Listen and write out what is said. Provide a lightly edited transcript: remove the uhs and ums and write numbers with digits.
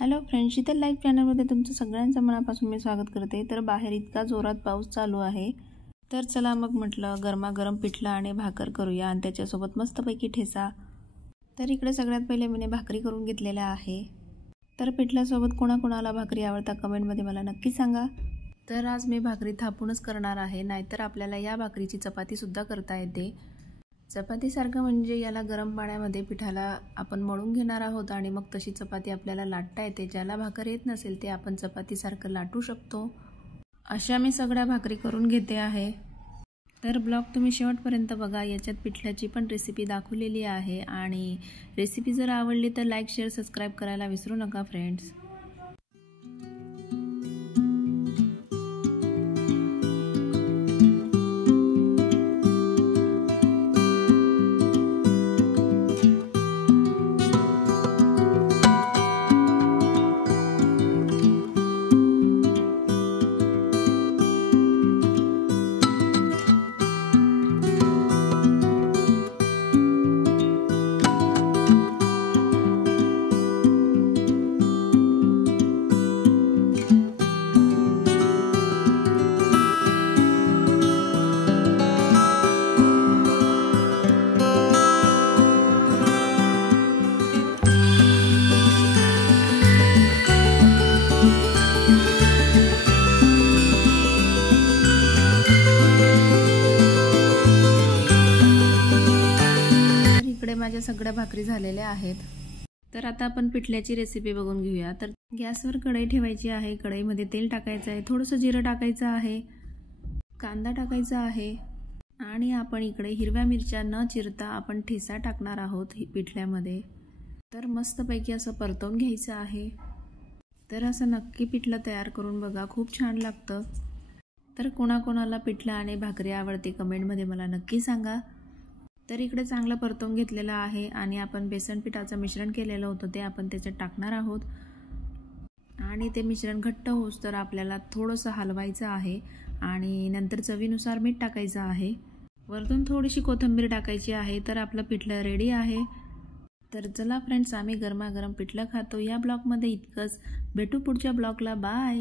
Hello friends, Sheetal live चॅनलमध्ये तुमचं सगळ्यांचं मनापासून मी स्वागत करते। तर बाहेर इतका जोरात पाऊस चालू आहे, तर चला मग म्हटलं गरमागरम पिठलं आणि भाकर करूया आणि त्याच्यासोबत मस्तपैकी ठेचा। तर इकडे सगळ्यात पहिले मी भाकरी करून घेतलेल्या आहे। तर पिठल्यासोबत कोणाकोणाला भाकरी आवडतात कमेंटमध्ये मला नक्की सांगा। तर आज मी भाकरी थापूनच करणार आहे, नाहीतर आपल्याला या भाकरीची चपाती सुद्धा करता येते। चपातीसारखं म्हणजे याला गरम पाण्यामध्ये पिठाला आपण मळून घेणार आहोत आणि मग तशी चपाती आपल्याला लाटता येते। ज्याला भाकर येत नसेल ते आपण चपातीसारखं लाटू शकतो। अशा मी सगळ्या भाकरी करून घेते आहे। तर ब्लॉग तुम्ही शेवटपर्यंत बघा, याच्यात पिठल्याची पण रेसिपी दाखवलेली आहे आणि रेसिपी जर आवडली तर लाईक शेअर सबस्क्राईब करायला विसरू नका फ्रेंड्स। माझ्या सगळ्या भाकरी झालेल्या आहेत। तर आता आपण पिठल्याची रेसिपी बघून घेऊया। तर गॅसवर कढई ठेवायची आहे। कढईमध्ये तेल टाकायचं आहे, थोडंसं जिरं टाकायचं आहे, कांदा टाकायचा आहे आणि आपण इकडे हिरव्या मिरच्या न चिरता आपण ठेचा टाकणार आहोत पिठल्यामध्ये। तर मस्तपैकी असं परतवून घ्यायचं आहे। तर असं नक्की पिठलं तयार करून बघा, खूप छान लागतं। तर कोणाकोणाला पिठलं आणि भाकरी आवडते कमेंटमध्ये मला नक्की सांगा। तर इकडे चांगलं परतवून घेतलेलं आहे आणि आपण बेसन पिठाचं मिश्रण केलेलं होतं ते आपण त्याच्यात टाकणार आहोत आणि ते मिश्रण घट्ट होऊस तर आपल्याला थोडंसं हलवायचं आहे आणि नंतर चवीनुसार मीठ टाकायचं आहे। वरतून थोडीशी कोथिंबीर टाकायची आहे। तर आपलं पिठलं रेडी आहे। तर चला फ्रेंड्स, आम्ही गरमागरम पिठलं खातो। या ब्लॉगमध्ये इतकंच, भेटू पुढच्या ब्लॉगला, बाय।